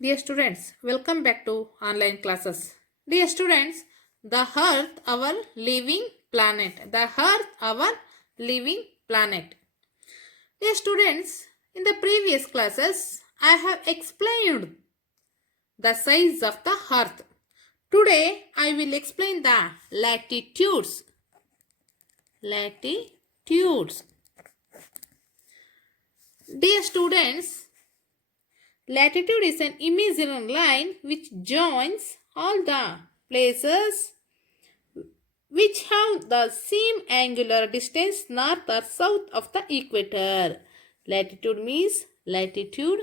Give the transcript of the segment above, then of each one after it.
Dear students, welcome back to online classes. Dear students, the Earth, our living planet. The Earth, our living planet. Dear students, in the previous classes, I have explained the size of the Earth. Today, I will explain the latitudes. Latitudes. Dear students, latitude is an imaginary line which joins all the places which have the same angular distance north or south of the equator. Latitude means latitude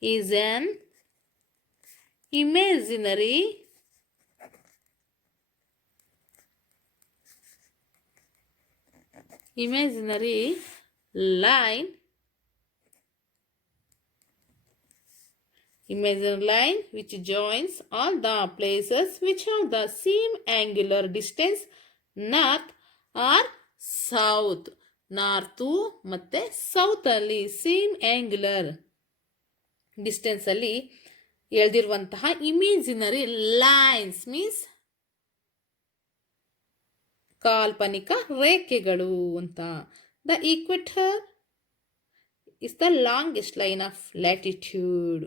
is an imaginary line which joins all the places which have the same angular distance north or south. North ಮತ್ತು ಸೌತಲ್ಲಿ same angular ಡಿಸ್ಟೆನ್ಸಲ್ಲಿ ಎಳೆದಿರುವಂತಹ imaginary lines means ಕಾಲ್ಪನಿಕ ರೇಖೆಗಳು ಅಂತ. The equator is the longest line of latitude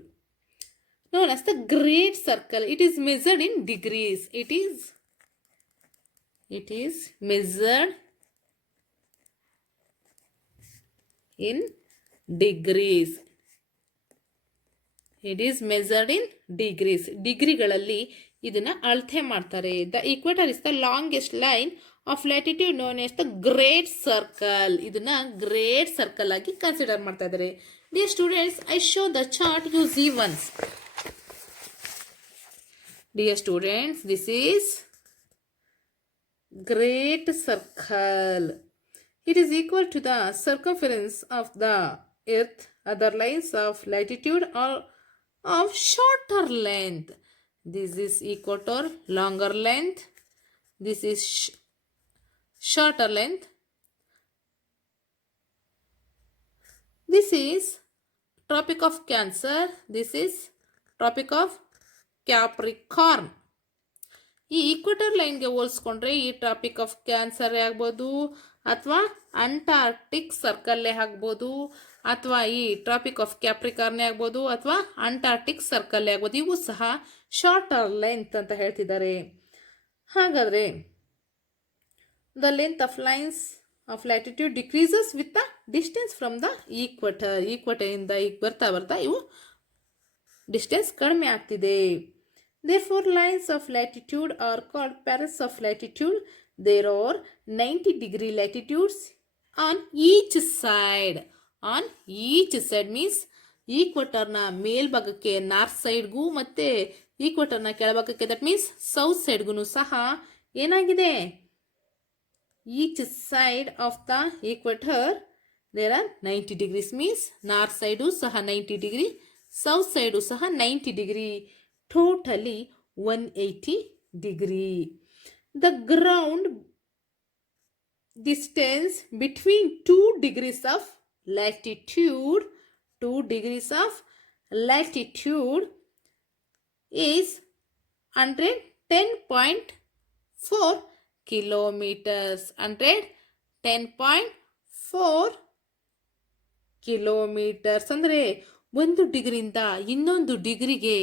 known as the Great Circle. It is measured in degrees. It is measured in degrees. It is measured in degrees. ಡಿಗ್ರಿಗಳಲ್ಲಿ ಇದನ್ನು ಅಳತೆ ಮಾಡ್ತಾರೆ. The equator is the longest line of latitude known as the great circle. ಇದನ್ನ great circle ಆಗಿ consider ಮಾಡ್ತಾ ಇದ್ದಾರೆ. Dear students, I show the chart U C once. Dear students, this is great circle. It is equal to the circumference of the earth. Other lines of latitude are of shorter length. This is equator, longer length. This is shorter length. This is Tropic of Cancer. This is Tropic of Capricorn. ಈ equator ಲೈನ್ಗೆ ಹೋಲಿಸ್ಕೊಂಡ್ರೆ ಈ traffic of ಕ್ಯಾನ್ಸರೇ ಆಗ್ಬೋದು, ಅಥವಾ Antarctic ಸರ್ಕಲ್ಲೇ ಆಗ್ಬೋದು, ಅಥವಾ ಈ traffic of ಕ್ಯಾಪ್ರಿಕಾರ್ನೇ ಆಗ್ಬೋದು, ಅಥವಾ ಅಂಟಾರ್ಟಿಕ್ ಸರ್ಕಲ್ಲೇ ಆಗ್ಬೋದು. ಇವು ಸಹ ಶಾರ್ಟರ್ ಲೆಂತ್ ಅಂತ ಹೇಳ್ತಿದ್ದಾರೆ. ಹಾಗಾದರೆ the length of lines of latitude decreases with the distance from the equator. ಈಕ್ವೆಟರಿಂದ ಬರ್ತಾ ಬರ್ತಾ ಇವು ಡಿಸ್ಟೆನ್ಸ್ ಕಡಿಮೆ ಆಗ್ತಿದೆ. Therefore, lines of latitude are called pairs of latitude. There are 90-degree latitudes on each side. On each side means ಈಕ್ವೆಟರ್ನ ಮೇಲ್ಭಾಗಕ್ಕೆ north ಸೈಡ್ಗೂ ಮತ್ತು ಈಕ್ವೆಟರ್ನ ಕೆಳಭಾಗಕ್ಕೆ ದಟ್ ಮೀನ್ಸ್ ಸೌತ್ ಸೈಡ್ಗೂ ಸಹ ಏನಾಗಿದೆ, each side of the equator there are 90 degrees means north side ಸಹ 90 ಡಿಗ್ರಿ, ಸೌತ್ ಸೈಡು ಸಹ 90 degree. Totally 180 degree. The ground distance between 2 degrees of latitude is 110.4 kilometers. 110.4 kilometers ಅಂದರೆ ಒಂದು ಡಿಗ್ರಿಯಿಂದ ಇನ್ನೊಂದು ಡಿಗ್ರಿಗೆ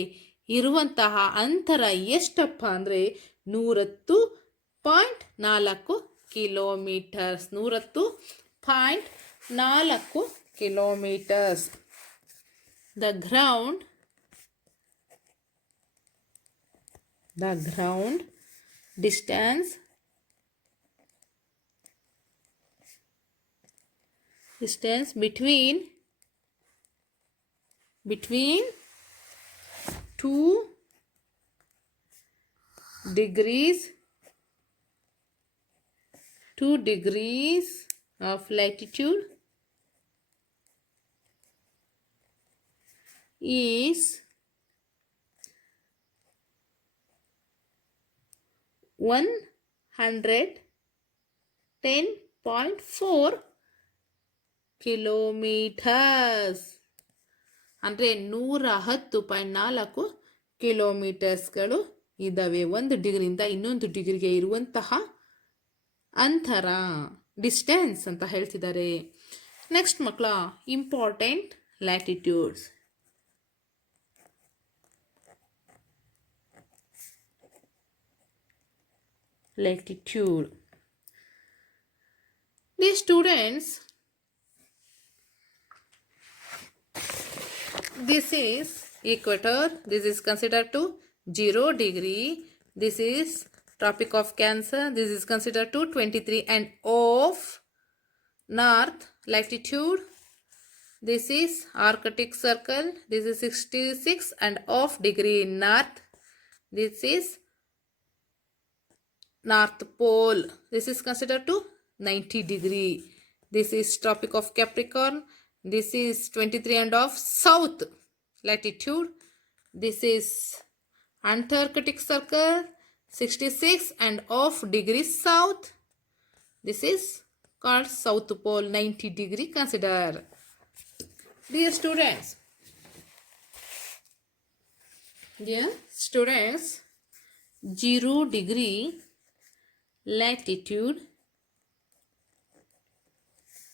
ಇರುವಂತಹ ಅಂತರ ಎಷ್ಟಪ್ಪ ಅಂದರೆ 110.4 kilometres. 110.4 kilometres. The ground distance between 2 degrees of latitude is 110.4 kilometers. ಅಂದರೆ 110.4 ಕಿಲೋಮೀಟರ್ಸ್ಗಳು ಇದ್ದಾವೆ. ಒಂದು ಡಿಗ್ರಿಯಿಂದ ಇನ್ನೊಂದು ಡಿಗ್ರಿಗೆ ಇರುವಂತಹ ಅಂತರ, ಡಿಸ್ಟೆನ್ಸ್ ಅಂತ ಹೇಳ್ತಿದ್ದಾರೆ. ನೆಕ್ಸ್ಟ್ ಮಕ್ಕಳ, important latitudes. latitude. These students, this is equator, this is considered to 0 degree, this is Tropic of Cancer, this is considered to 23 and of north latitude, this is Arctic Circle, this is 66 and of degree north, this is North Pole, this is considered to 90 degree, this is Tropic of Capricorn, this is 23 and of south latitude, this is Antarctic Circle 66 and of degree south, this is called South Pole 90 degree consider. Dear students, 0 degree latitude,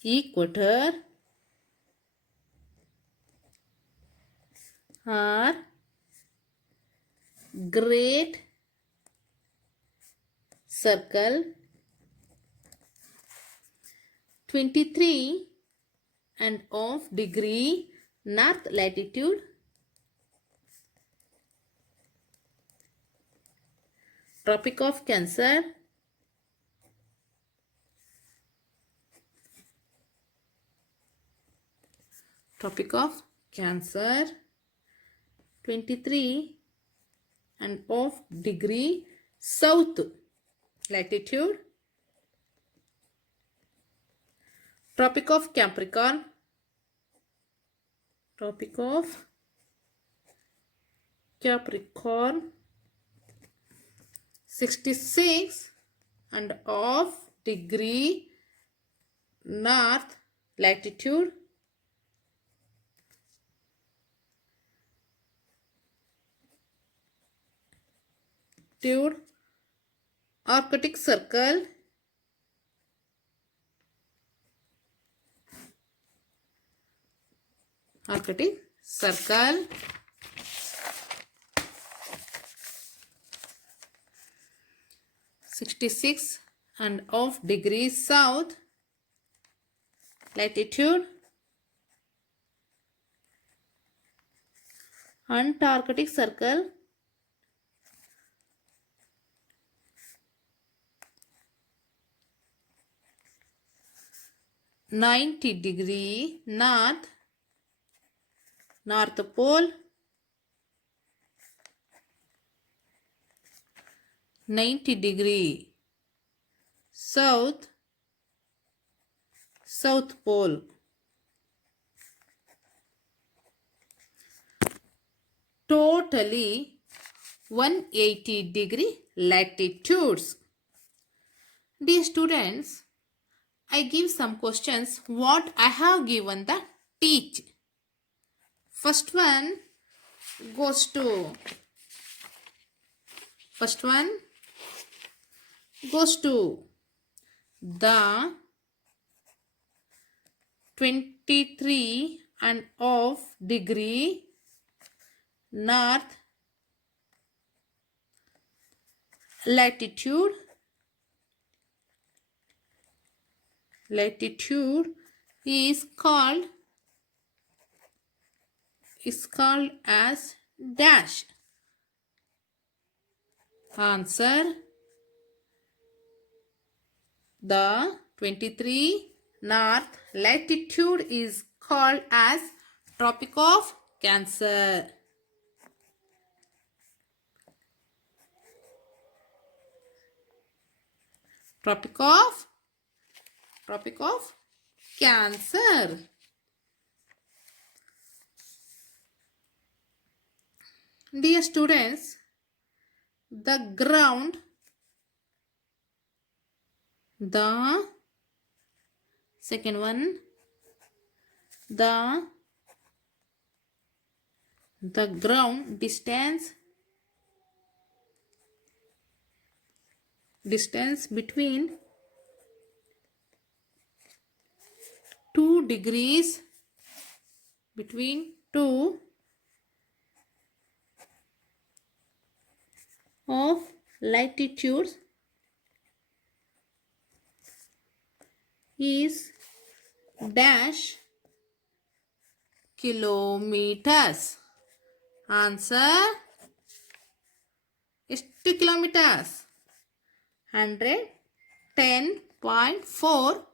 equator are great circle, 23 and of degree north latitude, Tropic of Cancer, Tropic of Cancer 23 and of degree south latitude, Tropic of Capricorn, Tropic of Capricorn 66 and of degree north latitude, Arctic Circle, Arctic Circle 66 and of degree south latitude, Antarctic Circle 90 degree north, North Pole 90 degree south, South Pole. Totally 180 degree latitudes. Dear students, I give some questions what I have given the teach. First one goes to the 23 and of degree north latitude is called as dash. Answer: the 23 north latitude is called as Tropic of Cancer. Tropic of Cancer. Dear students, the ground, the second one, the The ground distance between 2 degrees between 2 of latitudes is dash kilometers. Answer ಎಷ್ಟು kilometers? 110.4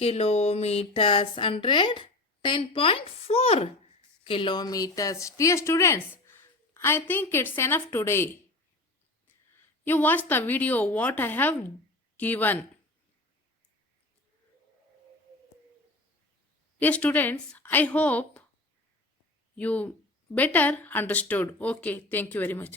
kilometers. 110.4 kilometers. Dear students, I think it's enough today. You watch the video what I have given. Dear students, I hope you better understood. Okay, thank you very much.